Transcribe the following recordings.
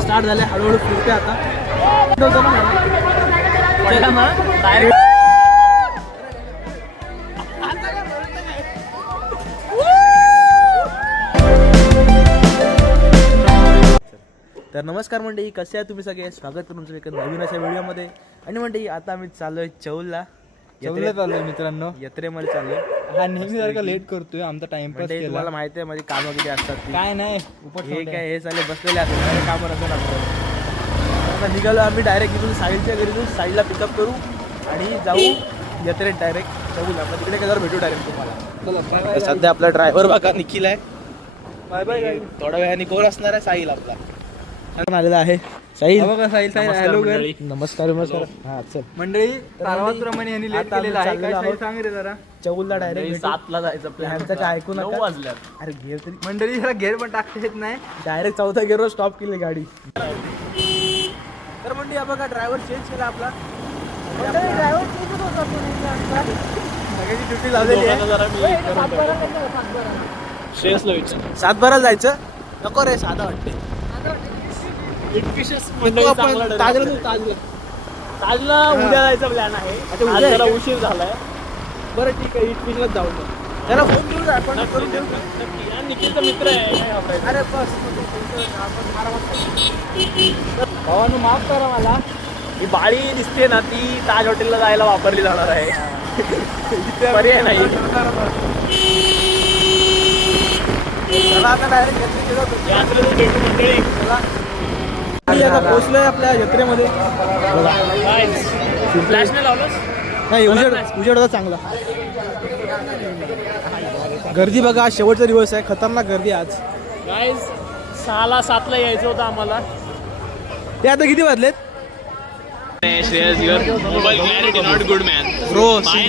Start झाले हळूहळू फिरते आता. तर नमस्कार मंडळी, कसे आहे तुम्ही सगळे. स्वागत आहे तुमचं एका नवीन अशा व्हिडिओमध्ये. आणि मंडळी आता आम्ही चाललोय चौलला चाललोय मित्रांनो, यात्रेमध्ये चाललोय. हा नेहमी सारखा लेट करतोय आमचा टाइमपास. तुम्हाला माहिती आहे माझी कामं किती असतात. काय नाही हे काय हे चालले बसलेले असतात कामं नसतात आपल्याला. आता निघालो आम्ही डायरेक्ट इथून साईडच्या घरी साईडला पिकअप करू आणि जाऊ यात्रेत डायरेक्ट चौलला. आपण तिकडे गेल्यावर भेटू डायरेक्ट तुम्हाला. सध्या आपला ड्रायव्हर बघा निखिल आहे. Bye bye. थोड्या वेळाने कोण असणार आहे, साहिल आपला आलेला आहे. साहिल बघा, साहिल हॅलो नमस्कार नमस्कार. हा चल मंडळी, तारवाप्रमाणे यांनी लेट केलेला आहे. काय साहिल सांग रे जरा. चौलला डायरेक्ट 7ला जायचं प्लॅन. काय ऐकू नका. 9 वाजल्यात. अरे घेर तरी मंडळी जरा गेअर पण टाकता येत नाही. डायरेक्ट चौथा गेअरवर स्टॉप केली गाडी. तर म्हणजे बघा ड्रायव्हर चेंज केला आपला. ड्रायव्हर चेंज होता सगळ्याची ड्युटी लावलेली आहे. श्रेयसला विचार 7-12 जायचं नको रे, साधा वाटते. ताजला उद्या जायचा प्लॅन आहे. आज जरा उशीर झालाय. बरं ठीक आहे, इटफिशलाच जाऊ ना. त्याला फोन करू आपण करून देऊ. निखिलचा मित्र आहे. अरे बस भावानं माफ करा मला. ही बाळी दिसते ना, ती ताज हॉटेलला जायला वापरली जाणार आहे. पर्याय नाही. चला आता डायरेक्ट यात्रेतून भेटू मंडळी. आता पोहोचलोय आपल्या जत्रेमध्ये. फ्लॅश नाही लावलंस? नाही, उजेड होता चांगला. गर्दी बघा, आज शेवटचा दिवस आहे. खतरनाक गर्दी आज. गाईज 6ला 7ला यायचं होतं आम्हाला. ते आता किती वाजलेत Shreyas, your mobile clarity not good man. Bro नाही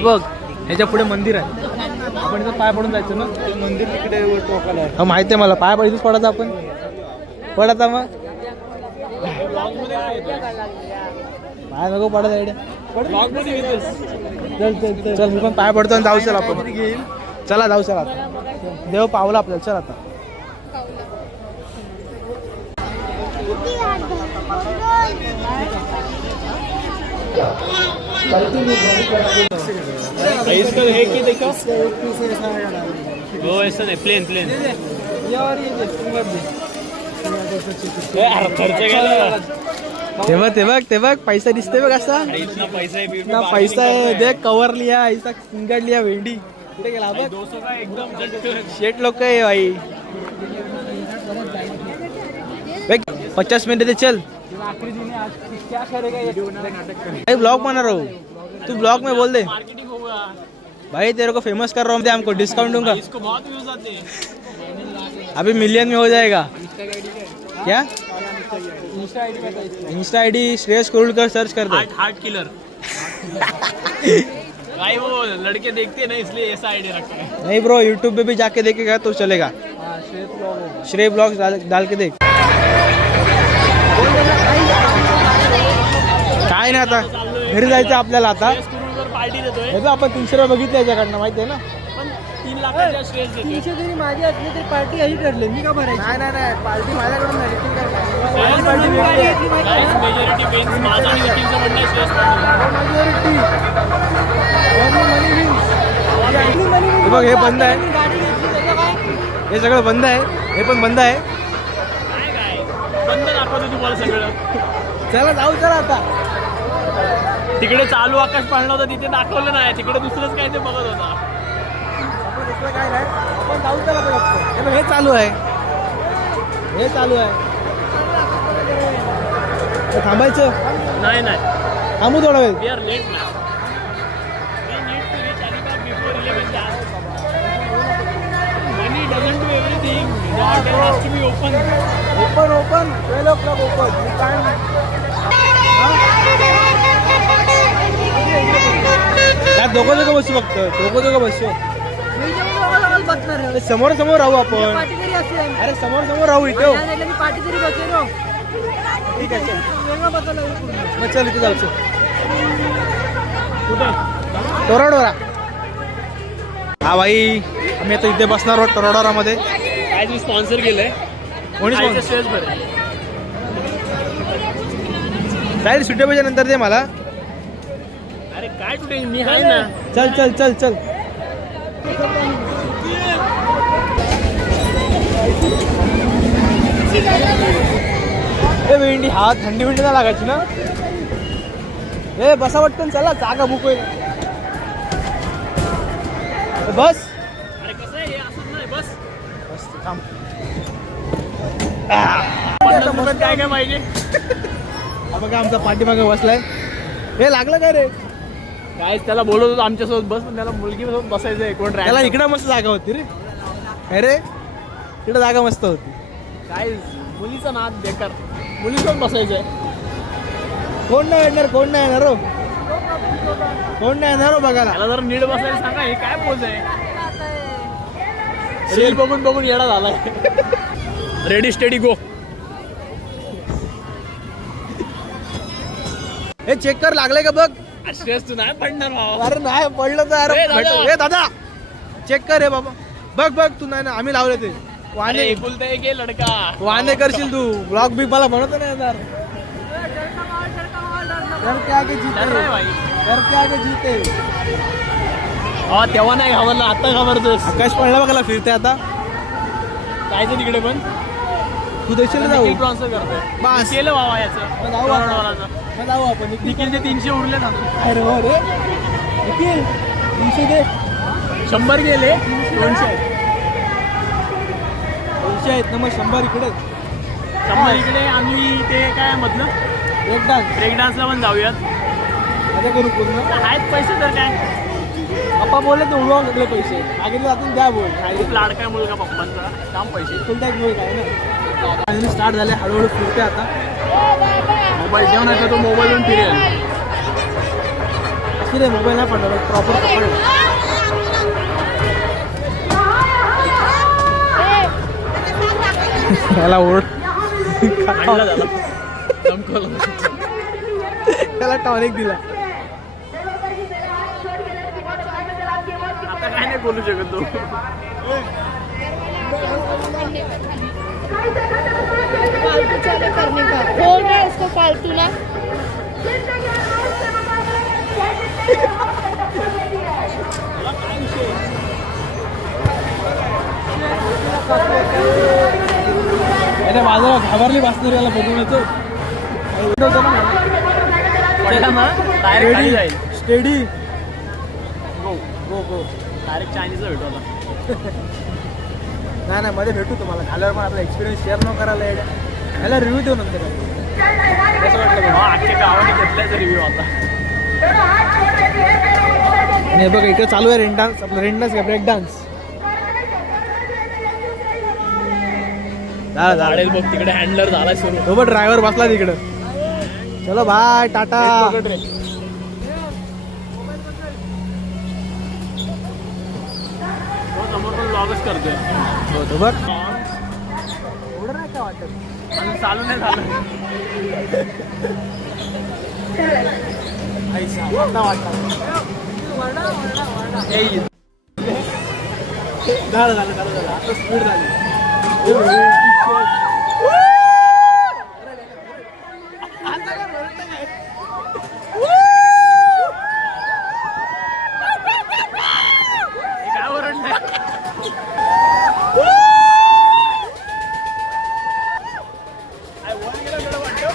बघ, ह्याच्या पुढे मंदिर आहे. आपण इथं पाय पडून जायचं ना. ते मंदिर तिकडे टोकाला आहे. हा माहिती आहे मला. पाय पडतच पडायचं आपण. पडायचा मग पाय नको पडायचा इकडे. चल चल चल चल, मी पण पाय पडतो आणि जाऊ. चल आपण चला जाऊ. चला आता देव पावला आपल्याला. चल आता इसका है कि देखो वो ऐसा नहीं, प्लेन प्लेन. खर्च केला. ते बघ पैसा दिसते बघ असा. इतना पैसा है, इतना पैसा है. देख कवर लिया, ऐसा सिंगड लिया. भेंडी कुठे गेला बघ. 200 का एकदम शेट लोक आहे भाई. 50 मिनट दे. चल क्या करेगा ये? ब्लॉग बना रहा हूँ. तू ब्लॉग में बोल दे मार्केटिंग होगा भाई. तेरे को फेमस कर रहा हूँ, हमको डिस्काउंट दूंगा. इसको बहुत व्यूज आते हैं. अभी मिलियन में हो जाएगा. क्या Insta Insta ID Shreyas Kurulkar search कर दे. Heart killer. भाई वो लड़के देखते हैं ना, इसलिए ऐसा आइडिया रखा है. नहीं ब्रो, यूट्यूब पे भी जाके देखेगा तो चलेगा. श्रेय ब्लॉग डाल के देख. काय नाही, आता घरी जायचं आपल्याला. आता पार्टी देतोय. हे बघ, आपण 300 रुपये बघितले याच्याकडनं, माहिती आहे ना. पण 3 लाखाच्या श्रेयस देतोय. 300 जरी माझी असली तरी पार्टी अशी ठरली. मी का भरायची? नाही पार्टी माझ्याकडून नाही. मेजॉरिटी पेन्स माझा आणि निखिलचं म्हणणं आहे श्रेयस पार्टी. हे बघ, हे बंद आहे. हे सगळं बंद आहे. हे पण बंद आहे. काय बंद दाखवतो तुम्हाला सगळं. चला जाऊ. चला आता तिकडे चालू आकाश पाळणं होतं, तिथे दाखवलं नाही. तिकडे दुसरंच काय ते बघत होता. काय नाही, आपण जाऊ. चला हे बघ, हे चालू आहे. हे चालू आहे. थांबायचं नाही थांबू थोडा वेळ. वी आर लेट ना. We need to reach Alibag before 11. Money doesn't do everything. The hotel has to be open. Open 12 o'clock open. दोघं बसू. फक्त दोघं बसू. समोर राहू आपण. अरे समोर राहू इथे. ठीक आहे मग चल इथे जाऊ. कुठे? डोरा. हा भाई आम्ही आता इथे बसणार आहोत तरोडारामध्ये. काय तुम्ही स्पॉन्सर केलंय कोणी खायचं स्टेज भरेल. जाईल सुट्टे पाहिजे नंतर दे मला. अरे काय कुठे मी आहे ना. चल चल चल चल. ए भेंडी हा थंडी बिंडी नाही लागायची ना. ए बसा वाटतं चला जागा बुक होईल. बस अरे कसं आहे हे असंच नाही बस. बस थांब. 50 रुपयात काय काय पाहिजे. हा बघा आमचा पाठीमागे बसलाय. हे लागलं काय रे. काय त्याला बोलत होतो आमच्यासोबत बस पण त्याला मुलगी सोबत बसायचंय कोण त्याला इकडं मस्त जागा होती रे. अरे इकडं जागा मस्त होती. काय मुलीचा नाद बेकार. मुलीसोबत बसायचंय. कोण नाही येणार कोण नाही येणार हो. कोण नाही येणार हो बघायला. त्याला जर नीट बसायला सांगा. हे काय पोज आहे. रील बघून बघून येडा झालाय. रेडी स्टेडी गो. हे चेक कर लागलंय का बघ. स्ट्रेस तू नाही पडणार भावा. अरे नाही पडलं तर अरे ए, दादा. हे दादा चेक कर हे बाबा. बघ बघ तू नाही ना आम्ही लावले ते वाने बोलते एक लडका. वाने करशील तू. ब्लॉग बिग मला म्हणत नाही येणार. घर के आगे जीते डर नाही भाई. घर के आगे जीते. हा तेव्हा नाही घाबरला आता घाबरतोस. आकाश पडला बघायला फिरते आता. जायचं तिकडे पण तू देशील जाऊ. ट्रान्सफर करतोय. बस. केलं भावा याचं. मग जाऊ आता. करोडवालाचं. मग जाऊ आपण. निखिलचे 300 उरले ना. अरे हो रे निखिल 300 दे. 100 गेले 200 आहेत ना मग 100 इकडे. 100 इकडे आम्ही ते काय मधलं एक डान्स ब्रेक डान्सला पण जाऊयात. मजा करू पूर्ण. आहेत पैसे तर काय. पप्पा बोलले तर उडवा सगळे पैसे मागे जातून द्या बोल. खूप लाडका मुलगा पप्पांचा. काम पैसे. फुलटा एक बोल काय ना. स्टार्ट झाले हळूहळू फिरते आता. मोबाईल घेऊन येतो तो मोबाईलवरून फिरेल. अशी रे मोबाईल नाही पडला प्रॉपर पकडलं. त्याला ओढ आणला झाला. चमकवलं. त्याला टॉनिक दिला. आता काय नाही बोलू शकत तू. फालतू चालू करने का बोल रहे हैं उसको फालतू ना. अरे माझं घाबरली बसणार याला बघून येतो. पडला ना डायरेक्ट खाली जाईल. स्टेडी गो गो गो. डायरेक्ट चायनीजला भेटू आता. नाही नाही मध्ये भेटू तुम्हाला. झाल्यावर पण आपला एक्सपिरियन्स शेअर न करायला येईल. याला रिव्ह्यू देऊ नंतर. कसं वाटलं हा अख्ख्या गावाने घेतलायचा रिव्ह्यू आता. नाही बघा इकडे चालू आहे रेन डान्स. आपला रेन डान्स का ब्रेक डान्स. झाडेल बघ तिकडे हँडलर झाला सुरू. सोबत ड्रायव्हर बसला तिकडं. चलो बाय टाटा. पकड रे. तो समोर पण ब्लॉगच करतोय. हो तो बघ. एवढं नाही काय वाटत. अजून चालू नाही झालं. झालं आता स्पीड झाली. काय ओरडलंय? काय वर गेलं तुला वाटतं?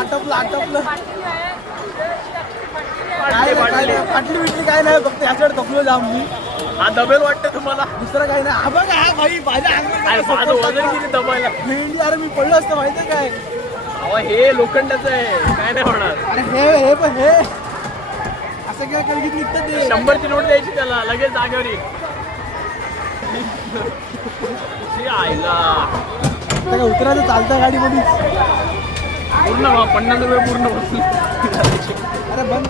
आटपलं आटपलं. फाटली बिटली काय नाही. फक्त ह्याच्याकडे थकलो जाम मी. हा दबेल वाटतं तुम्हाला? दुसरं काही नाही. हा बघ हा भाई माझ्या काय माझं वजन किती दबायला? भेंडी. अरे मी पडलो असतं माहिती काय. अहो हे लोखंडाचं आहे. काय नाही होणार. अरे हे पण हे असं काय कलगीत निघतं ते. 100ची नोट द्यायची त्याला लगेच जागेवर येईल. आईला त्याला उतरायचं चालतं गाडीमध्ये. पूर्ण 50 रुपये पूर्ण बसून. अरे बंद.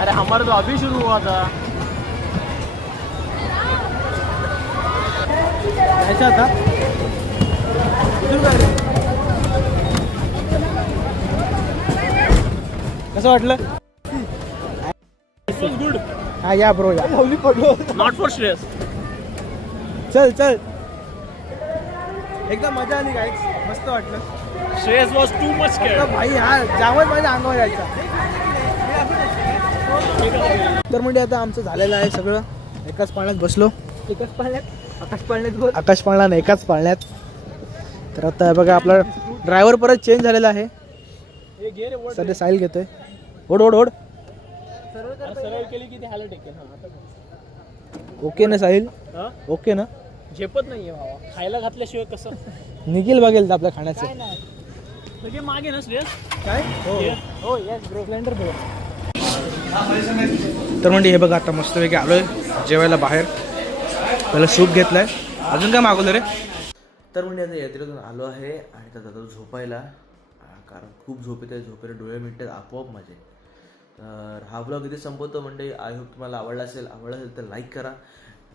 अरे हमारा तो अभी शुरू हुआ था. ऐसा था इथून काय रे? कसं वाटलं? गुड. हा या ब्रो या. पडलो. Not for Shreyas. चल चल. एकदम मजा आली काय, मस्त वाटलं. Shreyas was too much care. भाई हा जामच माझ्या अंगावर यायचा. तर म्हणजे आता आमचं झालेलं आहे सगळं. एकाच पाळण्यात बसलो. एकाच पाळण्यात आकाश पाळण्यात बोल. आकाश पाळणा नाही, एकाच पाळण्यात. तर आता बघा आपला ड्रायव्हर परत चेंज झालेला आहे. सध्या साहिल घेतोय. ओढ ओढ ओढ. सरळ केली की ते हालत टेकेल. ओके ना साहिल? हा? ओके ना? झेपत नाहीये भावा, खायला घातल्याशिवाय कसं. निखिल बघेल आपल्या खाण्याचं. म्हणजे मागे ना श्रेयस. काय? हो येस ब्रो. Splendor bro. तर म्हणजे हे बघा आता मस्तपैकी आलोय जेवायला बाहेर. त्याला सूप घेतलाय. अजून काय मागवलं रे? तर म्हणजे आता यात्रेतून आलो आहे आणि आता जातो झोपायला, कारण खूप झोप येते. झोपेला डोळे मिटतात आपोआप माझे. तर हा ब्लॉग इथे संपवतो. म्हणजे आय होप तुम्हाला आवडला असेल तर लाईक करा,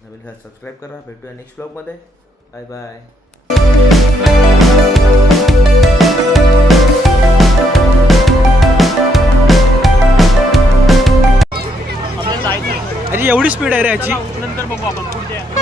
नवीन सबस्क्राईब करा. भेटूया नेक्स्ट ब्लॉगमध्ये. Bye bye. आपल्याला जायचं आहे. अरे एवढी स्पीड आहे रे याची. नंतर बघू आपण पुढच्या